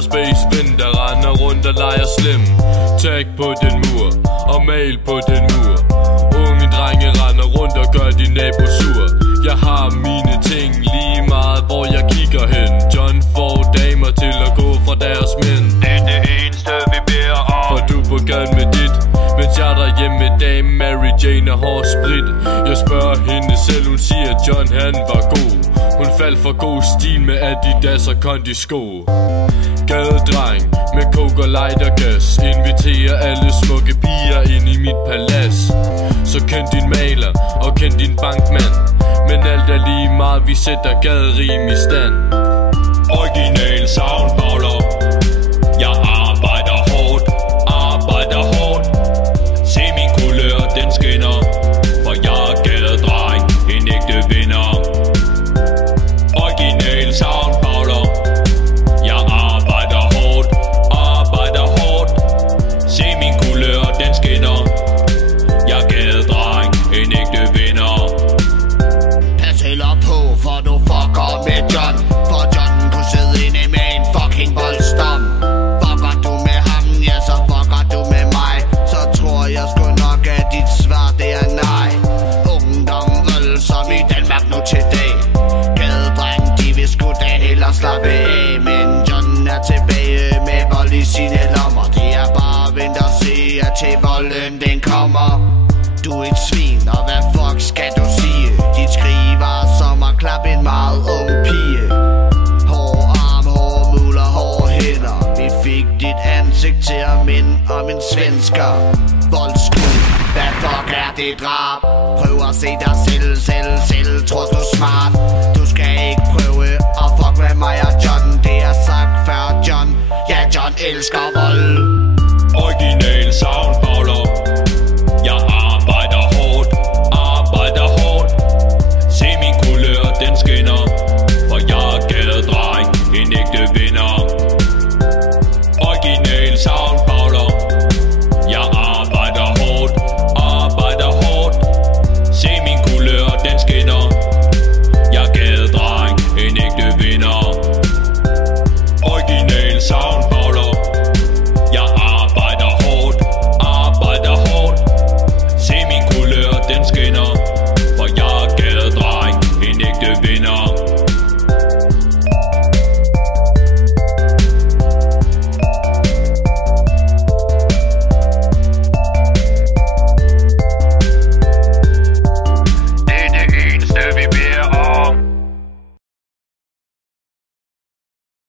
cyberspace ven, der render rundt og leger slem. Tag på den mur og mal på den mur. Unge drenge render rundt og gør din nabo sur. Jeg har mine ting lige meget hvor jeg kigger hen. John får damer til at gå fra deres mænd. Det er det eneste vi beder om, for du på gaden med dit, mens jeg derhjemme med dame Mary Jane og hård sprit. Jeg spørger hende selv, hun siger at John han var god. Hun faldt for god stil med Adidas og kondisko. Gadedreng med coke og lightergas, inviterer alle smukke piger ind i mit palads. Så kend din maler og kend din bankmand, men alt er lige meget, vi sætter gaderim i stand. Original soundballer. Jeg arbejder hårdt, arbejder hårdt. Se min kulør, den skinner, for jeg er gadedreng, en ægte vinder. Original soundballer. Jeg arbejder hårdt, arbejder hårdt. Se min kulør, den skinner, jeg er gadedreng, en ægte vinder. Pas heller på, for du fucker med John, for John kunne sidde inde med en fucking voldsdom. Fucker du med ham, ja så fucker du med mig. Så tror jeg sgu nok at dit svar det er nej. Ungdom voldsom i Danmark nu til dag. Gadedreng, de vil sgu da hellere slappe af. Men John er tilbage med vold i sine lommer. Det er bare vent og se at til volden den kommer. Du er et svin, og hvad fuck skal du sige? Dit skrig var som at klappe en meget ung pige. Hård arm, hård muler, hårde hænder. Vi fik dit ansigt til at minde om en svensker. Voldskud, hvad fuck er det drab? Prøv at se dig selv, tror du smart? Du skal ikke prøve at fuck med mig og John. Det er sagt før John, ja John elsker vold. Original soundbar.